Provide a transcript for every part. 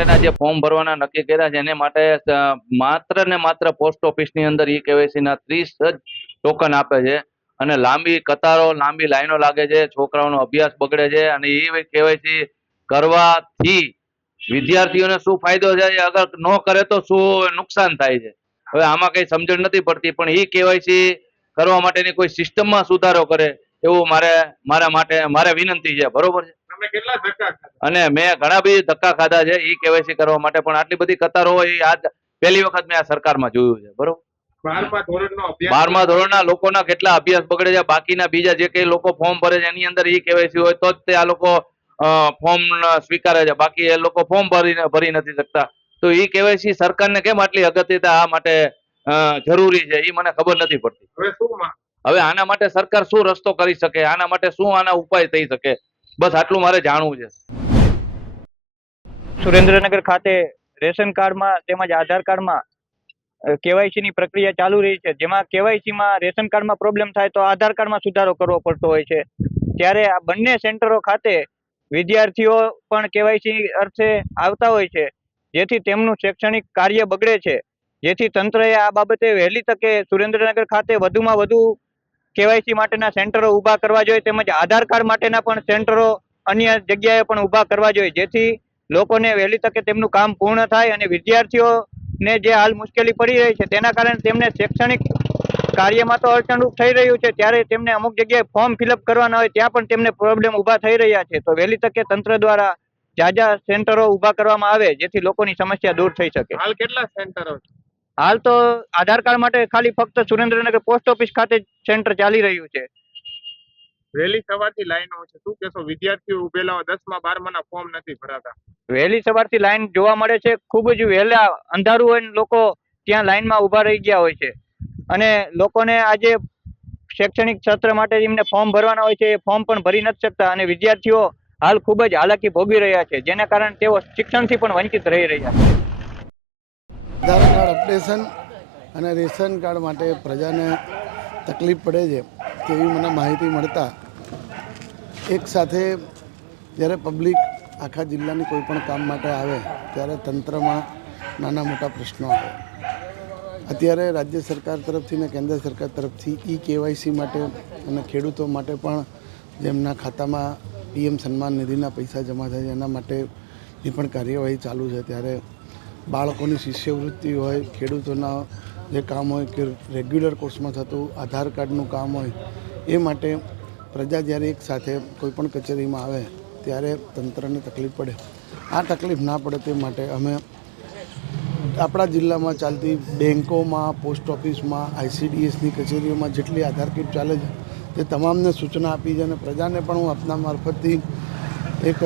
માટેના જે ફોર્મ ભરવાના નક્કી કર્યા છે એને માટે માત્ર ને માત્ર પોસ્ટ ઓફિસની અંદર ઈ કેવાયસી ના 30 જ ટોકન આપે છે અને લાંબી કતારો લાંબી લાઈનો લાગે છે, છોકરાઓનો અભ્યાસ બગડે છે અને એ કેવાયસી કરવાથી વિદ્યાર્થીઓને શું ફાયદો છે, અગર ન કરે તો શું નુકસાન થાય છે. હવે આમાં કઈ સમજણ નથી પડતી, પણ એ કેવાયસી કરવા માટેની કોઈ સિસ્ટમમાં સુધારો કરે એવું મારે વિનંતી છે. બરોબર છે. અને મેં ઘણા બધી ધક્કા ખાધા છે ઈ કેવાયસી કરવા માટે, પણ આટલી બધી કતારો હોય એ આજ પહેલી વખત મેં આ સરકારમાં જોયું છે. બરોબર. 12મા ધોરણના લોકોના કેટલા અભ્યાસ બગડે છે, બાકીના બીજા જે કઈ લોકો ફોર્મ ભરે છે એની અંદર ઈ કેવાયસી હોય તો જ તે આ લોકો ફોર્મ સ્વીકારે છે, બાકી એ લોકો ફોર્મ ભરી નથી શકતા. તો ઈ કેવાયસી સરકારને કેમ આટલી અગત્યતા આ માટે જરૂરી છે એ મને ખબર નથી પડતી. હવે શું માં હવે આના માટે સરકાર શું રસ્તો કરી શકે, આના માટે શું આના ઉપાય થઈ શકે, બસ આટલું મારે જાણવું છે. સુરેન્દ્રનગર ખાતે રેશન કાર્ડમાં તેમજ આધાર કાર્ડમાં કેવાયસી ની પ્રક્રિયા ચાલુ રહી છે, જેમાં કેવાયસી માં રેશન કાર્ડમાં પ્રોબ્લેમ થાય તો આધાર કાર્ડમાં સુધારો કરવો પડતો હોય છે. ત્યારે આ બંને સેન્ટરો ખાતે વિદ્યાર્થીઓ પણ કેવાયસી અર્થે આવતા હોય છે, જેથી તેમનું શૈક્ષણિક કાર્ય બગડે છે. જેથી તંત્રએ આ બાબતે વહેલી તકે સુરેન્દ્રનગર ખાતે વધુમાં વધુ કેવાયસી માટેના સેન્ટરો ઊભા કરવા જોઈએ, તેમજ આધાર કાર્ડ માટેના પણ સેન્ટરો અન્ય જગ્યાએ પણ ઊભા કરવા જોઈએ, જેથી લોકોને વહેલી તકે તેમનું કામ પૂર્ણ થાય અને વિદ્યાર્થીઓને જે હાલ મુશ્કેલી પડી રહી છે તેના કારણે તેમને શૈક્ષણિક કાર્યમાં તો અડચણરૂપ થઈ રહ્યું છે, ત્યારે તેમને અમુક જગ્યાએ ફોર્મ ફિલઅપ કરવાના હોય ત્યાં પણ તેમને પ્રોબ્લેમ ઊભા થઈ રહ્યા છે. તો વહેલી તકે તંત્ર દ્વારા જાજા સેન્ટરો ઊભા કરવામાં આવે જેથી લોકોની સમસ્યા દૂર થઈ શકે. હાલ કેટલા સેન્ટરો છે? હાલ તો આધાર કાર્ડ માટે ખાલી ફક્ત સુરેન્દ્રનગર પોસ્ટ ઓફિસ ખાતે સેન્ટર ચાલી રહ્યું છે. વહેલી સવારથી લાઈનો છે, શું કેશો? વિદ્યાર્થીઓ ઉભેલા હોય, 10મા 12માના ફોર્મ નથી ભરાતા. વહેલી સવારથી લાઈન જોવા મળે છે, ખૂબ જ વહેલા અંધારું હોય ને લોકો ત્યાં લાઈનમાં ઊભા રહી ગયા હોય છે, અને લોકોને આજે શૈક્ષણિક સત્ર માટે એમને ફોર્મ ભરવાના હોય છે, એ ફોર્મ પણ ભરી નથી શકતા, અને વિદ્યાર્થીઓ હાલ ખૂબ જ હાલાકી ભોગવી રહ્યા છે, જેના કારણે તેઓ શિક્ષણથી પણ વંચિત રહી રહ્યા છે. આધાર કાર્ડ અપડેશન અને રેશન કાર્ડ માટે પ્રજાને તકલીફ પડે છે તેવી મને માહિતી મળતા એક સાથે જ્યારે પબ્લિક આખા જિલ્લાની કોઈ પણ કામ માટે આવે ત્યારે તંત્રમાં નાના મોટા પ્રશ્નો આવે. અત્યારે રાજ્ય સરકાર તરફથી ને કેન્દ્ર સરકાર તરફથી કેવાયસી માટે અને ખેડૂતો માટે પણ જેમના ખાતામાં PM સન્માન નિધિના પૈસા જમા થાય છે એના માટેની પણ કાર્યવાહી ચાલુ છે. ત્યારે બાળકોની શિષ્યવૃત્તિ હોય, ખેડૂતોના જે કામ હોય કે રેગ્યુલર કોર્સમાં થતું આધાર કાર્ડનું કામ હોય, એ માટે પ્રજા જ્યારે એક સાથે કોઈપણ કચેરીમાં આવે ત્યારે તંત્રને તકલીફ પડે. આ તકલીફ ના પડે તે માટે અમે આપણા જિલ્લામાં ચાલતી બેન્કોમાં, પોસ્ટ ઓફિસમાં, ICDSની કચેરીઓમાં જેટલી આધાર કાર્ડ ચાલે છે તે તમામને સૂચના આપી છે, અને પ્રજાને પણ હું આપના મારફતથી એક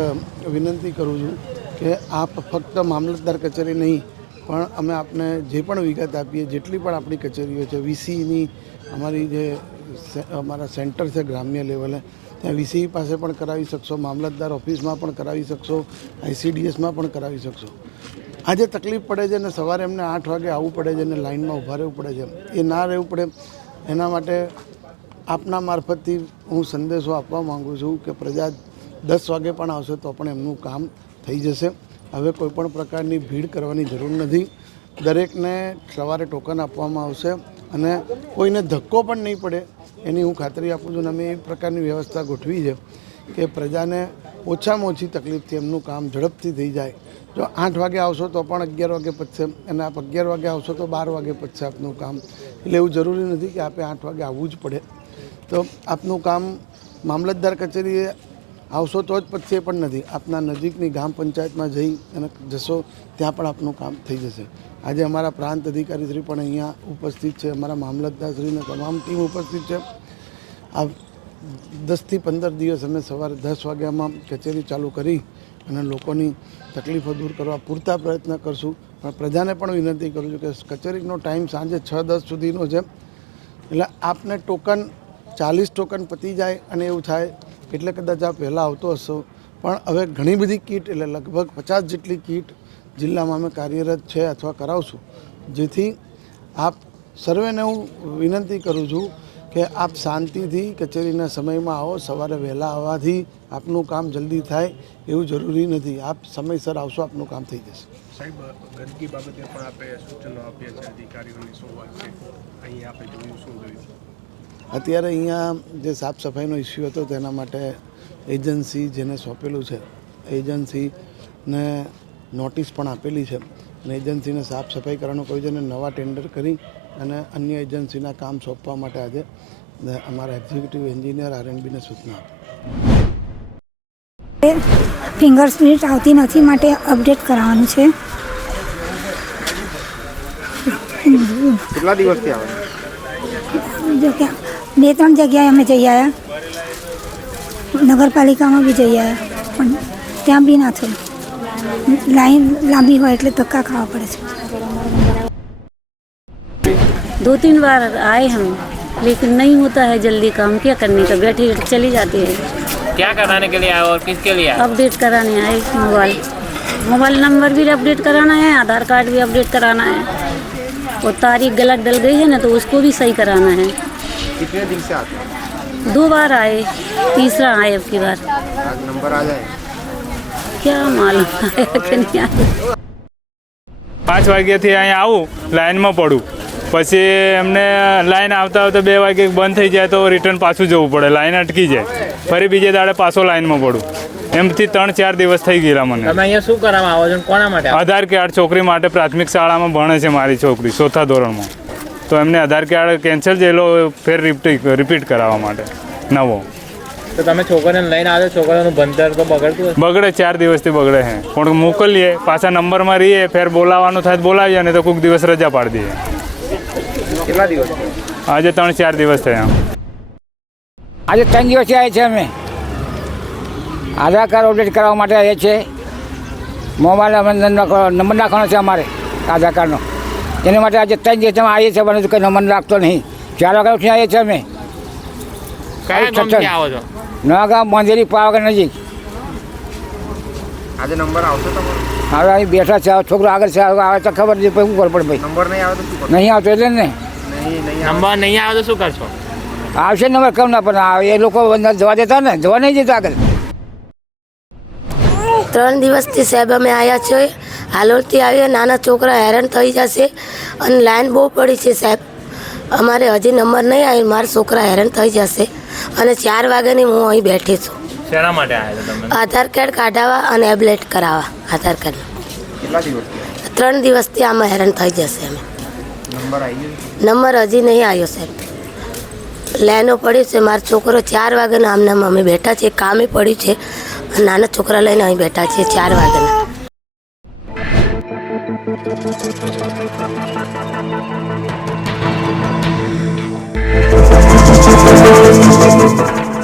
વિનંતી કરું છું કે આપ ફક્ત મામલતદાર કચેરી નહીં પણ અમે આપને જે પણ વિગત આપીએ, જેટલી પણ આપણી કચેરીઓ છે, VCની અમારી જે અમારા સેન્ટર છે ગ્રામ્ય લેવલે, ત્યાં VC પાસે પણ કરાવી શકશો, મામલતદાર ઓફિસમાં પણ કરાવી શકશો, ICDSમાં પણ કરાવી શકશો. આજે તકલીફ પડે છે ને સવારે એમને 8 વાગે આવવું પડે છે અને લાઇનમાં ઊભા રહેવું પડે છે, એ ના રહેવું પડે એના માટે આપના મારફતથી હું સંદેશો આપવા માગું છું કે પ્રજા 10 વાગે પણ આવશે તો પણ એમનું કામ થઈ જશે. હવે કોઈપણ પ્રકારની ભીડ કરવાની જરૂર નથી. દરેકને સવારે ટોકન આપવામાં આવશે અને કોઈને ધક્કો પણ નહીં પડે એની હું ખાતરી આપું છું. અને અમે એ પ્રકારની વ્યવસ્થા ગોઠવી છે કે પ્રજાને ઓછામાં ઓછી તકલીફથી એમનું કામ ઝડપથી થઈ જાય. જો 8 વાગે આવશો તો પણ 11 વાગે પતશે, અને આપ 11 વાગે આવશો તો 12 વાગે પતશે આપનું કામ. એટલે એવું જરૂરી નથી કે આપે 8 વાગે આવવું જ પડે. તો આપનું કામ મામલતદાર કચેરીએ આવશો તો જ પતશે પણ નથી, આપના નજીકની ગ્રામ પંચાયતમાં જઈ અને જશો ત્યાં પણ આપનું કામ થઈ જશે. આજે અમારા પ્રાંત અધિકારી શ્રી પણ અહીંયા ઉપસ્થિત છે, અમારા મામલતદારશ્રીને તમામ ટીમ ઉપસ્થિત છે. આ 10 થી 15 દિવસ અમે સવારે 10 વાગ્યામાં કચેરી ચાલુ કરી અને લોકોની તકલીફો દૂર કરવા પૂરતા પ્રયત્ન કરશું. પણ પ્રજાને પણ વિનંતી કરું છું કે કચેરીનો ટાઈમ સાંજે 6-10 સુધીનો છે, એટલે આપને ટોકન 40 ટોકન પતી જાય અને એવું થાય એટલે કદાચ આપ વહેલા આવતો હશો. પણ હવે ઘણી બધી કીટ એટલે લગભગ 50 જેટલી કીટ જિલ્લામાં અમે કાર્યરત છે અથવા કરાવશું, જેથી આપ સર્વેને હું વિનંતી કરું છું કે આપ શાંતિથી કચેરીના સમયમાં આવો. સવારે વહેલા આવવાથી આપનું કામ જલ્દી થાય એવું જરૂરી નથી. આપ સમયસર આવશો, આપનું કામ થઈ જશે. સાહેબ, ગંદકી બાબતે પણ આપે સૂચનો આપ્યા છે અધિકારીઓની, શું વાત છે અહીં આપે જોયું, શું જોયું? અત્યારે અહીંયા જે સાફ સફાઈનો ઇસ્યુ હતો તેના માટે એજન્સી જેને સોંપેલું છે એજન્સીને નોટિસ પણ આપેલી છે, અને એજન્સીને સાફ સફાઈ કરવાનું કહ્યું છે, અને નવા ટેન્ડર કરી અને અન્ય એજન્સીના કામ સોંપવા માટે આજે અમારા એક્ઝિક્યુટિવ એન્જિનિયર R&Bને સૂચના આપી. ફિંગરપ્રિન્ટ આવતી નથી માટે અપડેટ કરાવવાનું છે. કેટલા દિવસથી આવે? 2-3 જગ્યાએ અમે જઈ આવ્યા, નગરપાલિકામાં બી જઈ આવ્યા, પણ ત્યાં બી ના થયું. લાઈન લાંબી હોય એટલે ધક્કા ખાવા પડે છે. 2-3 बार आए हम, लेकिन नहीं होता है जल्दी काम, क्या करने का, बैठे चली जाती है। क्या कराने के लिए आए और किसके लिए आए? अपडेट कराने आए मोबाइल नंबर भी अपडेट कराना है, आधार कार्ड भी अपडेट कराना है, और तारीख गलत डल गई है ना तो उसको भी सही कराना है। कितने दिन से आते हैं? 2 बार आए, तीसरा आए अब की बार। आज नंबर आ जाए? क्या मालूम आया कि नहीं आया। 5 વાગ્યાથી અહીંયા આવું, લાઇનમાં પડું, પછી એમને લાઇન આવતા આવતા 2 વાગે બંધ થઈ જાય તો રિટર્ન પાછું જવું પડે, લાઇન અટકી જાય, ફરી બીજે દાડે પાછો લાઇનમાં પડું, એમથી 3-4 દિવસ થઈ ગયેલા મને। તમે અહીંયા શું કરવા આવો છો? કોના માટે? આધાર કાર્ડ છોકરી માટે પ્રાથમિક શાળામાં ભણે છે મારી છોકરી 4થા ધોરણમાં, તો એમને આધાર કાર્ડ કેન્સલ છે, એ લોકો ફેર રિપીટ કરાવવા માટે નવો। તો તમે છોકરીને લઈને આવ્યો, છોકરાનું ભણતર તો બગડતું હશે? બગડે, 4 દિવસથી બગડે છે, પણ મોકલીએ પાછા નંબરમાં રહીએ, ફેર બોલાવવાનું થાય તો બોલાવીએ, અને તો કોઈક દિવસ રજા પાડી દઈએ। કેટલા દિવસ? આજે 3-4 દિવસ થયા। આજે 3 દિવસથી આવ્યા છે અમે, આધાર કાર્ડ અપડેટ કરાવવા માટે આવ્યા છે। મોબાઈલ નંબર નાખવાનો છે અમારે આધાર કાર્ડનો, એના માટે આજે 3 દિવસ અમે આવીએ છીએ, પણ કંઈ નંબર નાખતો નહીં। 4 વાગ્યા ઉઠીને આવીએ છીએ અમે। કયા ગામથી આવો છો? નવા ગામ મંદિરી પાવાગઢ નજીક। આજે નંબર આવશે તમારો? હવે અહીં બેઠા છે, છોકરો આગળ છે, આવે તો ખબર નહીં, શું ખબર પડે ભાઈ? નંબર નહીં આવે તો શું કરશો? નહીં આવતો એટલે ને નંબર નહીં આવે તો શું કરશો? આવશે નંબર કેમ ના, પણ એ લોકો જવા દેતા ને, જવા નહીં દેતા આગળ। 3 દિવસથી સાહેબ અમે આવ્યા છીએ, હાલોલથી આવ્યા, નાના છોકરા હેરાન થઈ જશે અને લાઈન બહુ પડી છે સાહેબ, અમારે હજી નંબર નહીં આવ્યો, મારા છોકરા હેરાન થઈ જશે, અને 4 વાગ્યાની હું અહીં બેઠી છું। શેના માટે આવ્યા છો તમે? આધાર કાર્ડ કાઢાવા અને અપડેટ કરાવવા આધાર કાર્ડ। કેટલા દિવસ? 3 દિવસથી આમાં હેરાન થઈ જશે અમે। નંબર આવી ગયો? નંબર હજી નહીં આવ્યો સાહેબ, લાઈનો પડી છે, મારો છોકરો 4 વાગ્યાના આમનામ અમે બેઠા છીએ, કામે પડ્યું છે, નાના છોકરા લઈને અહીં બેઠા છીએ 4 વાગ્યાના।